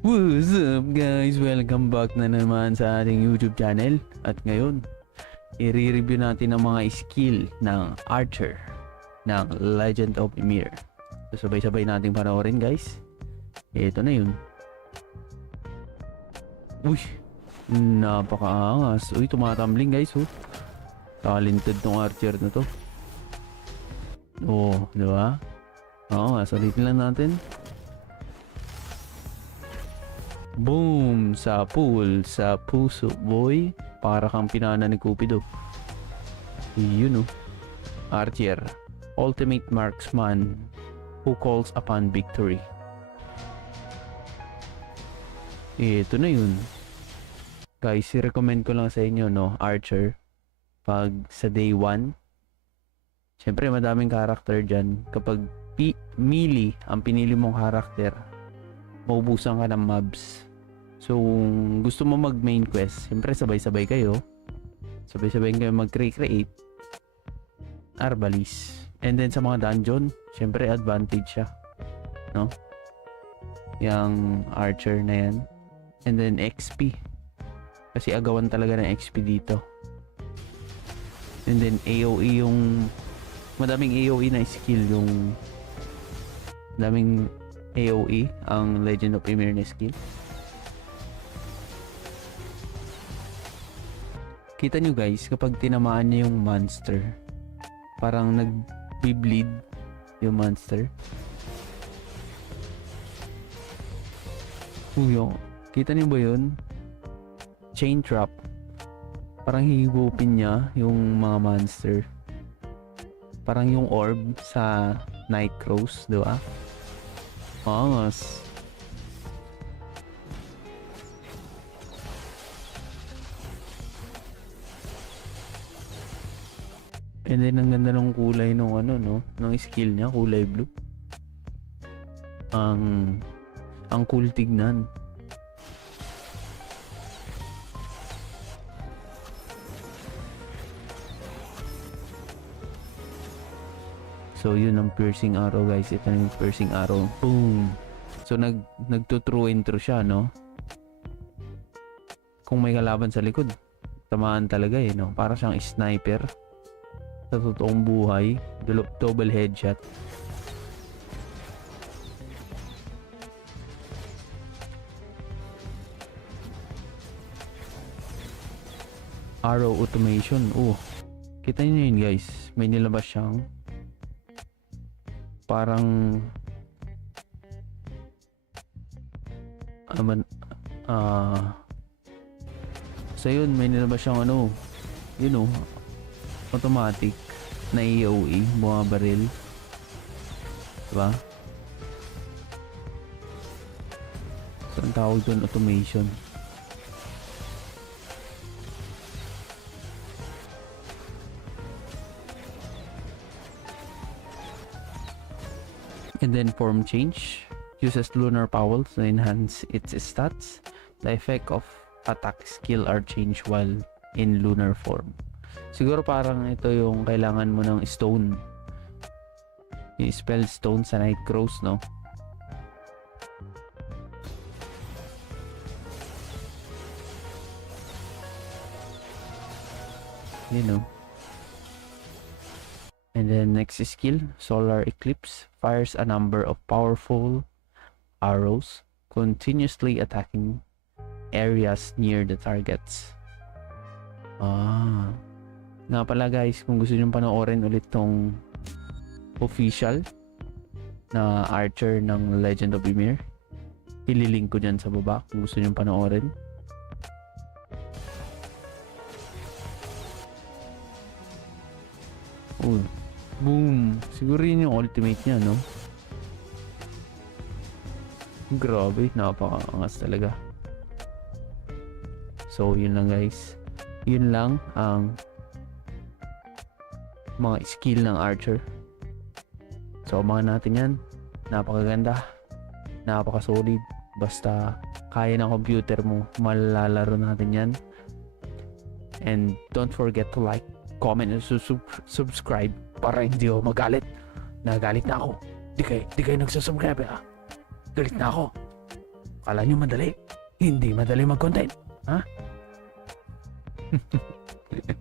What's up guys? Welcome back na naman sa ating YouTube channel. At ngayon, i-review natin ang mga skill ng Archer ng Legend of Ymir. So sabay-sabay natin panoorin guys. Ito na yun. Uy, napakaangas. Uy, tumatambling guys. Oh. Talented tong Archer na to. Oh, di ba? Oo nga, sulitin lang natin. Boom! Sa pool, sa puso, boy. Para kang pinana ni Cupido. Yun o. Archer, ultimate marksman who calls upon victory. Ito na yun. Guys, i-recommend ko lang sa inyo, no, Archer. Pag sa day 1, syempre madaming karakter dyan. Kapag melee ang pinili mong karakter, maubusan ka ng mobs. So, gusto mo mag main quest, siyempre sabay-sabay kayo. Sabay-sabay kayo mag-create Arbalist. And then sa mga dungeon, siyempre advantage siya. No? Yang Archer na yan. And then XP. Kasi agawan talaga ng XP dito. And then AoE yung... Madaming AoE na skill yung... Madaming AoE ang Legend of Ymir na skill. Kita nyo guys, kapag tinamaan niya yung monster, parang nag-bleed yung monster. Uyo, kita nyo ba yun? Chain trap. Parang hihigupin niya yung mga monster. Parang yung orb sa Night Crows, di ba? Angas. And then ang ganda ng kulay nung ano, no, ng skill niya, kulay blue. Ang cool tignan. So yun ang piercing arrow guys. Ito yung piercing arrow. Boom. So nagto-true intro siya, no? Kung may kalaban sa likod, tamaan talaga eh, no? Para siyang sniper sa totoong buhay. Double headshot. Arrow automation. Oh, kita niyo yun guys. May nilabas siyang parang so yun, may nilabas siyang ano, you know, automatic na AoE, bumabaril, diba? So ang tawag doon, automation. And then form change uses lunar powers to enhance its stats. The effect of attack skill are changed while in lunar form. Siguro parang ito yung kailangan mo ng stone. Yung spell stone sa Night Crows, no? You know. And then next skill, Solar Eclipse, fires a number of powerful arrows, continuously attacking areas near the targets. Nga pala guys, kung gusto nyo panoorin ulit tong official na Archer ng Legend of Ymir, ililink ko dyan sa baba kung gusto nyo panoorin. Oh, boom! Siguro yun yung ultimate niya, no? Grabe, napakaangas talaga. So, yun lang guys. Yun lang ang mga skill ng Archer. So, abangan natin yan. Napakaganda. Napaka-solid. Basta kaya ng computer mo, malalaro natin yan. And don't forget to like, comment, and subscribe para hindi ako magalit. Nagalit na ako. Di kayo nagsusubscribe ha. Galit na ako. Akala nyo madali? Hindi madali mag-content. Ha?